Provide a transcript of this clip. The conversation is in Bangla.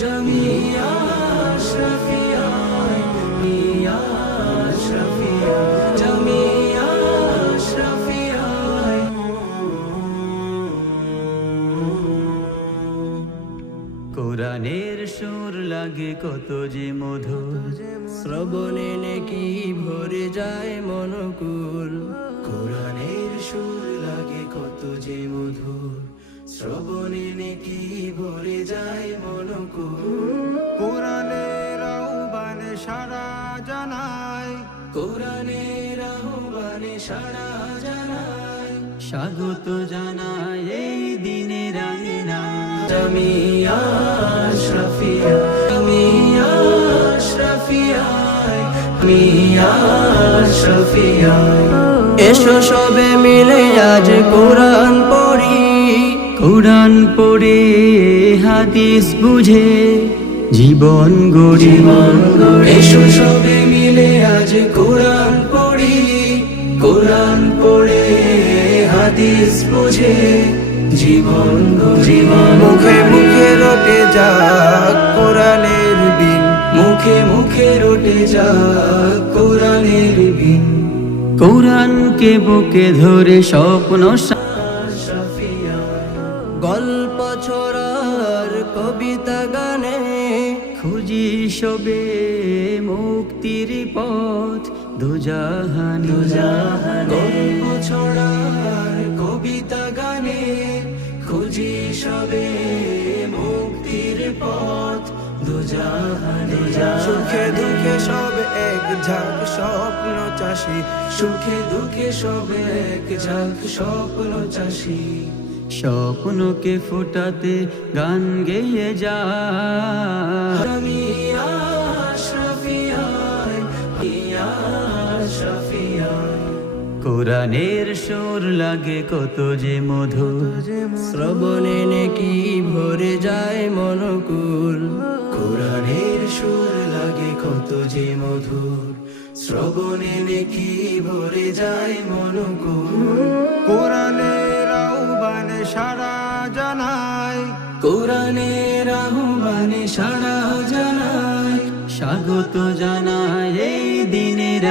জামিয়া আশরাফিয়া মিয়া আশরাফিয়া জামিয়া আশরাফিয়া। কোরআনের সুর লাগে কত যে মধুর, শ্রবণে নেকি ভরে যায় মনকুল। কোরআনের সুর লাগে কত যে মধুর, শ্রবণে নেকি ভরে যায় মনকুল। কোরআনের আহ্বানে সাড়া জানায়, কোরআনের আহ্বানে সাড়া জানায়, স্বাগত জানায় এই দিনের আঙিনা। জামিয়া আশরাফিয়া জামিয়া আশরাফিয়া মিয়া আশরাফিয়া। এসো সবে মিলে আজ কোরআন পড়ি, কোরআন পড়ে হাদিস বুঝে জীবন গড়ি। এসো সবে মিলে আজ কোরআন পড়ি, কোরআন পড়ে হাদিস বুঝে জীবন গড়ি। মুখে মুখে রটে যাক কোরআনের বিন, মুখে মুখে রটে যাক কোরআনের বিন। কোরআনকে বুকে ধরে স্বপ্ন সাফিয়া। গল্প ছড়ার কবিতা গানে খুঁজি সবে মুক্তির পথ দুজাহানে। গল্প ছড়ার কবিতা গানে খুঁজি সবে মুক্তির পথ দুজাহানে। সুখে দুঃখে সব এক ঝাঁক স্বপ্ন চাষি, সুখে দুঃখে সবে এক ঝাঁক স্বপ্ন চাষি। স্বপ্নকে ফোটাতে গান গেয়ে যা। জামিয়া আশরাফিয়া মিয়া আশরাফিয়া। কোরআনের সুর লাগে কত যে মধুর, শ্রবণে নেকি ভরে যায় মনকুল। কোরআনের সুর লাগে কত যে মধুর, শ্রবণে নেকি ভরে যায় মনকুল। কোরআনের আহ্বানে সাড়া জানায়, কোরআনের আহ্বানে সাড়া জানায়, স্বাগত জানায় এই দিনের